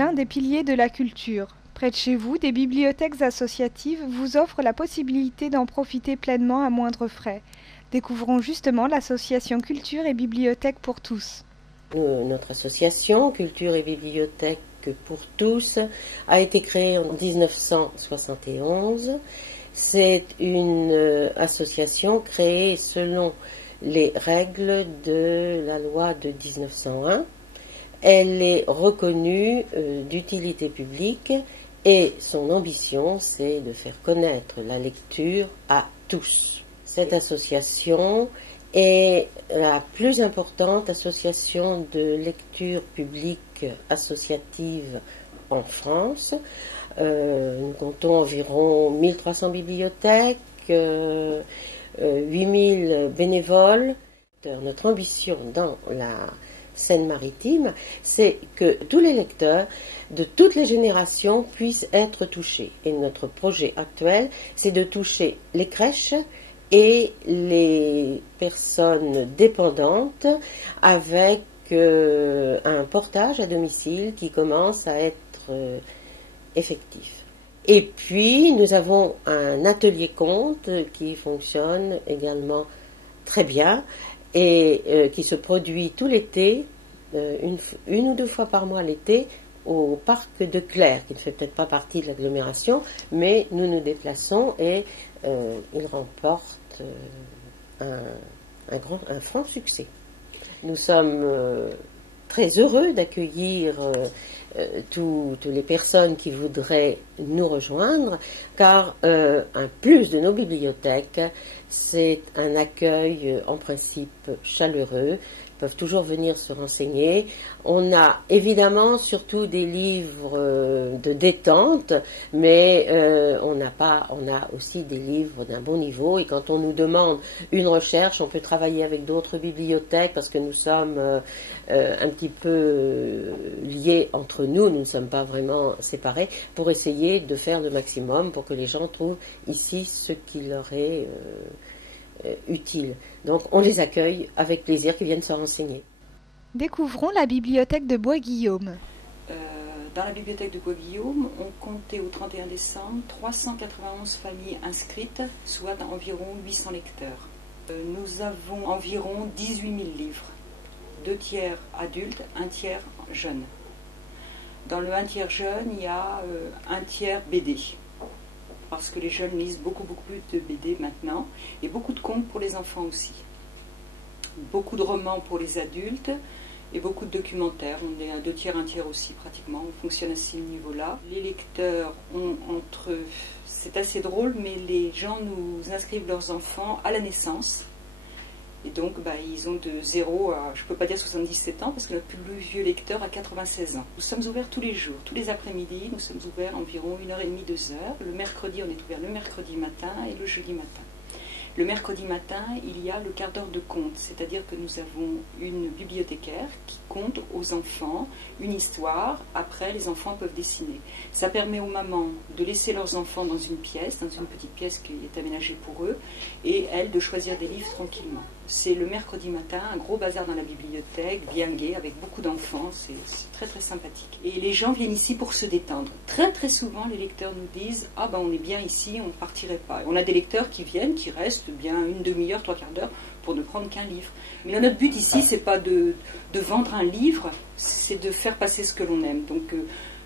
l'un des piliers de la culture. Près de chez vous, des bibliothèques associatives vous offrent la possibilité d'en profiter pleinement à moindre frais. Découvrons justement l'association Culture et Bibliothèque pour tous. Notre association Culture et Bibliothèque pour tous a été créée en 1971. C'est une association créée selon les règles de la loi de 1901. Elle est reconnue d'utilité publique et son ambition, c'est de faire connaître la lecture à tous. Cette association est la plus importante association de lecture publique associative en France. Nous comptons environ 1300 bibliothèques, 8000 bénévoles. Notre ambition dans la Seine-Maritime, c'est que tous les lecteurs de toutes les générations puissent être touchés. Et notre projet actuel, c'est de toucher les crèches et les personnes dépendantes avec un portage à domicile qui commence à être effectif. Et puis, nous avons un atelier conte qui fonctionne également très bien et qui se produit tout l'été, une ou deux fois par mois l'été, au parc de Clères, qui ne fait peut-être pas partie de l'agglomération, mais nous nous déplaçons et il remporte un franc succès. Nous sommes très heureux d'accueillir toutes les personnes qui voudraient nous rejoindre, car un plus de nos bibliothèques, c'est un accueil en principe chaleureux. Ils peuvent toujours venir se renseigner. On a évidemment surtout des livres de détente, mais on a aussi des livres d'un bon niveau. Et quand on nous demande une recherche, on peut travailler avec d'autres bibliothèques parce que nous sommes un petit peu liés entre nous. Nous ne sommes pas vraiment séparés pour essayer de faire le maximum pour que les gens trouvent ici ce qui leur est utile. Donc on les accueille avec plaisir, qu'ils viennent se renseigner. Découvrons la bibliothèque de Bois-Guillaume. Dans la bibliothèque de Bois-Guillaume, on comptait au 31 décembre 391 familles inscrites, soit environ 800 lecteurs. Nous avons environ 18 000 livres, 2 tiers adultes, 1 tiers jeunes. Dans le 1 tiers jeune, il y a 1 tiers BD. Parce que les jeunes lisent beaucoup plus de BD maintenant, et beaucoup de contes pour les enfants aussi. Beaucoup de romans pour les adultes, et beaucoup de documentaires. On est à 2 tiers, 1 tiers aussi pratiquement, on fonctionne à ce niveau-là. Les lecteurs ont entre... C'est assez drôle, mais les gens nous inscrivent leurs enfants à la naissance, et donc ils ont de 0 à, je ne peux pas dire 77 ans, parce que notre plus vieux lecteur a 96 ans. Nous sommes ouverts tous les jours, tous les après-midi, nous sommes ouverts environ 1h30, 2h. Le mercredi, on est ouvert le mercredi matin et le jeudi matin. Le mercredi matin, il y a le quart d'heure de conte, c'est-à-dire que nous avons une bibliothécaire qui conte aux enfants une histoire, après les enfants peuvent dessiner. Ça permet aux mamans de laisser leurs enfants dans une petite pièce qui est aménagée pour eux, et elles de choisir des livres tranquillement. C'est le mercredi matin, un gros bazar dans la bibliothèque, bien gai, avec beaucoup d'enfants, c'est très très sympathique. Et les gens viennent ici pour se détendre. Très très souvent, les lecteurs nous disent « Ah ben on est bien ici, on ne partirait pas ». On a des lecteurs qui viennent, qui restent bien une demi-heure, 3/4 d'heure pour ne prendre qu'un livre. Mais notre but ici, c'est pas de vendre un livre, c'est de faire passer ce que l'on aime. Donc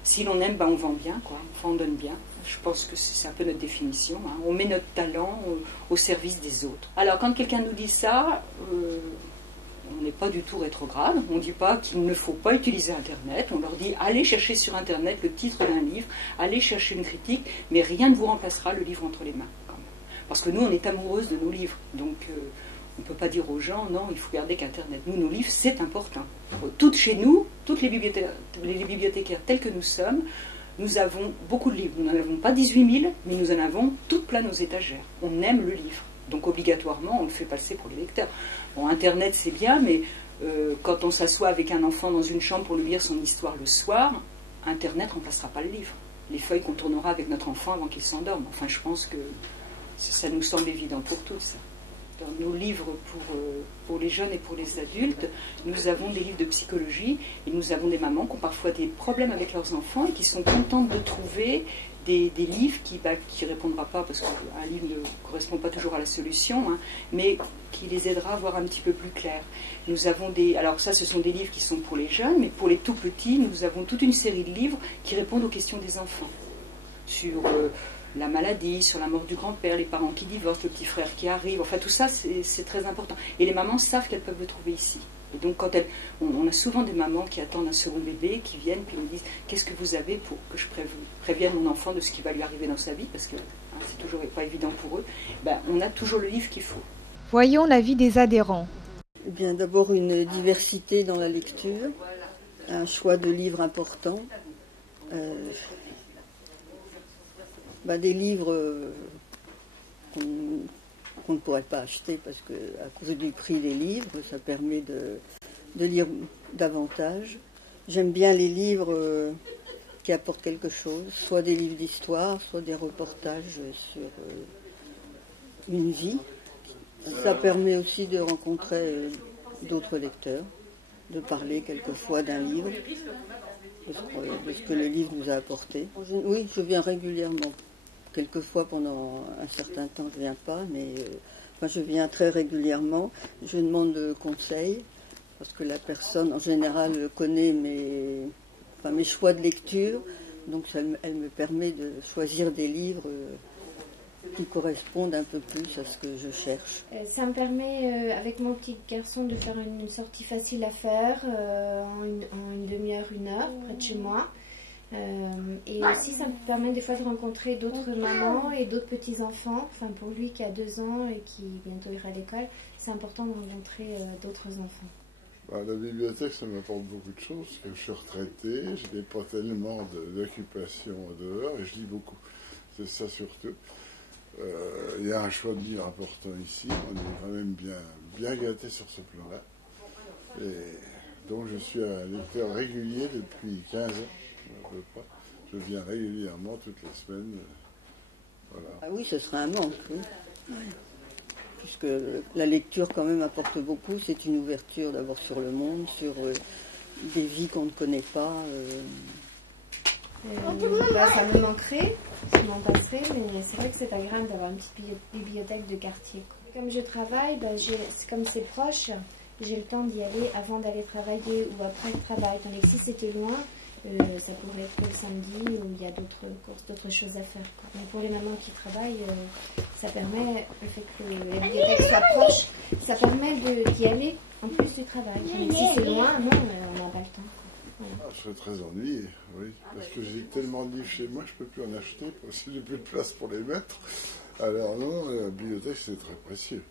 si l'on aime, on vend bien, quoi. Enfin, on donne bien. Je pense que c'est un peu notre définition. Hein. On met notre talent au service des autres. Alors, quand quelqu'un nous dit ça, on n'est pas du tout rétrograde. On ne dit pas qu'il ne faut pas utiliser Internet. On leur dit, allez chercher sur Internet le titre d'un livre, allez chercher une critique, mais rien ne vous remplacera le livre entre les mains, quand même. Parce que nous, on est amoureuses de nos livres. Donc, on ne peut pas dire aux gens, non, il faut garder qu'Internet. Nous, nos livres, c'est important. Toutes chez nous, toutes les bibliothécaires tels que nous sommes, nous avons beaucoup de livres. Nous n'en avons pas 18 000, mais nous en avons toutes plein nos étagères. On aime le livre. Donc obligatoirement, on le fait passer pour les lecteurs. Bon, Internet, c'est bien, mais quand on s'assoit avec un enfant dans une chambre pour lui lire son histoire le soir, Internet ne remplacera pas le livre. Les feuilles qu'on tournera avec notre enfant avant qu'il s'endorme. Enfin, je pense que ça nous semble évident pour tous. Ça. dans nos livres pour les jeunes et pour les adultes, nous avons des livres de psychologie et nous avons des mamans qui ont parfois des problèmes avec leurs enfants et qui sont contentes de trouver des livres qui ne répondra pas, parce qu'un livre ne correspond pas toujours à la solution, hein, mais qui les aidera à voir un petit peu plus clair. Nous avons alors ça, ce sont des livres qui sont pour les jeunes, mais pour les tout petits, nous avons toute une série de livres qui répondent aux questions des enfants, sur la maladie, sur la mort du grand-père, les parents qui divorcent, le petit frère qui arrive, enfin tout ça c'est très important. Et les mamans savent qu'elles peuvent le trouver ici. Et donc quand on a souvent des mamans qui attendent un second bébé, qui viennent, puis me disent qu'est-ce que vous avez pour que je prévienne mon enfant de ce qui va lui arriver dans sa vie, parce que c'est toujours pas évident pour eux. On a toujours le livre qu'il faut. Voyons l'avis des adhérents. Eh bien, d'abord une diversité dans la lecture, un choix de livres important, des livres qu'on ne pourrait pas acheter parce que à cause du prix des livres, ça permet de lire davantage. J'aime bien les livres qui apportent quelque chose, soit des livres d'histoire, soit des reportages sur une vie. Ça permet aussi de rencontrer d'autres lecteurs, de parler quelquefois d'un livre, de ce que le livre nous a apporté. Oui, je viens régulièrement. Quelquefois, pendant un certain temps, je ne viens pas, mais je viens très régulièrement. Je demande conseil, parce que la personne, en général, connaît mes choix de lecture, donc elle me permet de choisir des livres qui correspondent un peu plus à ce que je cherche. Ça me permet, avec mon petit garçon, de faire une sortie facile à faire, en une demi-heure, 1 heure, près de chez moi. Et aussi ça me permet des fois de rencontrer d'autres mamans et d'autres petits-enfants. Enfin, pour lui qui a 2 ans et qui bientôt ira à l'école, c'est important de rencontrer d'autres enfants. La bibliothèque, ça m'apporte beaucoup de choses, parce que je suis retraité, je n'ai pas tellement d'occupation dehors et je lis beaucoup. C'est ça surtout. Il y a un choix de livres important ici, on est quand même bien gâté sur ce plan-là. Et donc je suis un lecteur régulier depuis 15 ans. Je viens régulièrement toutes les semaines. Voilà. Ah oui, ce serait un manque, oui. Ouais. Puisque la lecture quand même apporte beaucoup. C'est une ouverture d'abord sur le monde, sur des vies qu'on ne connaît pas. Ça me manquerait, ça m'en passerait, mais c'est vrai que c'est agréable d'avoir une petite bibliothèque de quartier. Comme je travaille, comme c'est proche, j'ai le temps d'y aller avant d'aller travailler ou après le travail. Tandis que si c'était loin, ça pourrait être que le samedi où il y a d'autres courses, d'autres choses à faire. Mais pour les mamans qui travaillent, ça permet, le fait que la bibliothèque soit proche, ça permet d'y aller en plus du travail. Mais si c'est loin, non, on n'a pas le temps. Voilà. Je serais très ennuyé, oui, parce que j'ai tellement de livres chez moi, je ne peux plus en acheter, parce que j'ai plus de place pour les mettre. Alors non, la bibliothèque, c'est très précieux.